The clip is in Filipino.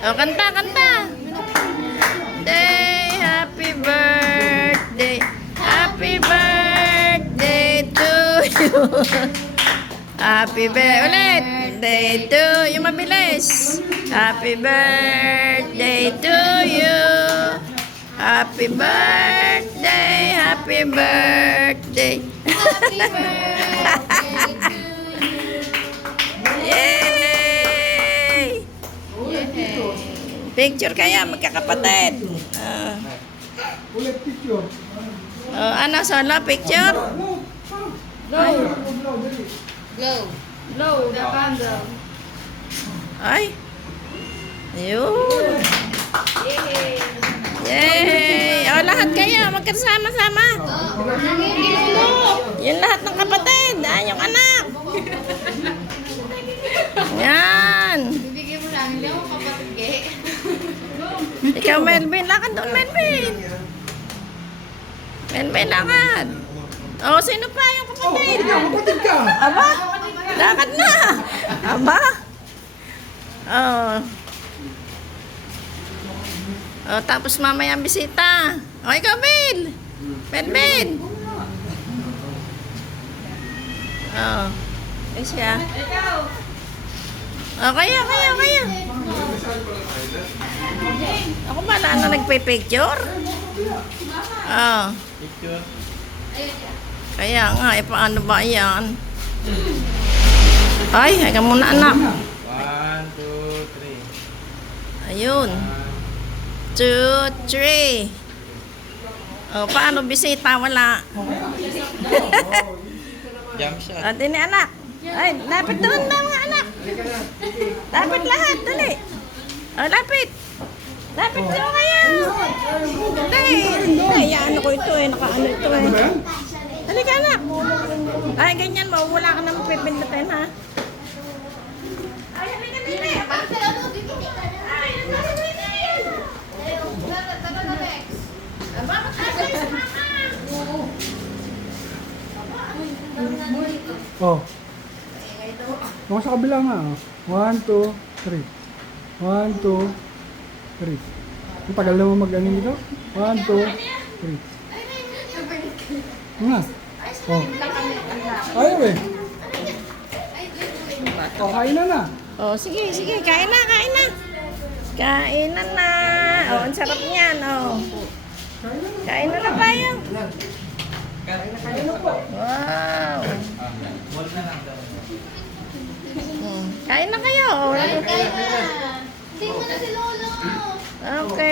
Oh, kanta, kanta. Day, happy birthday. Happy birthday to you. Happy birthday ulit. To you, mabilis. Happy birthday to you. Happy birthday, happy birthday. Happy birthday to you. Yay! Picture kaya, magkakapatid. Ulit picture. Ano, solo picture? Blow. Glow. Blow the candle. Ay. Ayun. Yay! O, lahat kayo, magkasama-sama. Yung lahat ng kapatid. Yung anak. Yan. Bibigyan mo lang. Hindi ako kapatid eh. Ikaw, Melvin. Lakad doon, Melvin. Melvin, lakad. O, sino pa yung kapatid? Kapatid ka. Aba, lakad na. Aba. Oh. Oh, tapos mamaya ang bisita. O, ikaw, Bill. Melvin. Oh. Eh siya. Oh, kaya. Ako ba na nagpe-picture? Oh. Picture. Kaya nga, paano ba yan? Ay, hanggang muna anak. 1, 2, 3. Ayun. 2, 3. Oh, paano bisita? Wala. Jump shot. At ini anak. Ay, lapit doon na mga anak. Lapit lahat, dali. Oh, lapit. Lapit doon kayo. Ay, ano ko ito eh. Nakaano ito eh. Halika anak. Ay, ganyan mo. Wala ka naman pipindutin ha. Ay, halika dali. Bakit asay sa mama? Oh. Ako sa kabila nga. 1, 2, 3. 1, 2, 3. Ang tagal naman mag-ano dito. 1, 2, 3. Nga. Oh. Ayaw eh. Oh, kain na. Oh, sige. Kain na. Kainan na. Oh, ang sarap niyan. Oh. Kain na tayo. Wow. Kain na kayo. Kain na. Tingnan mo na si Lolo. Okay.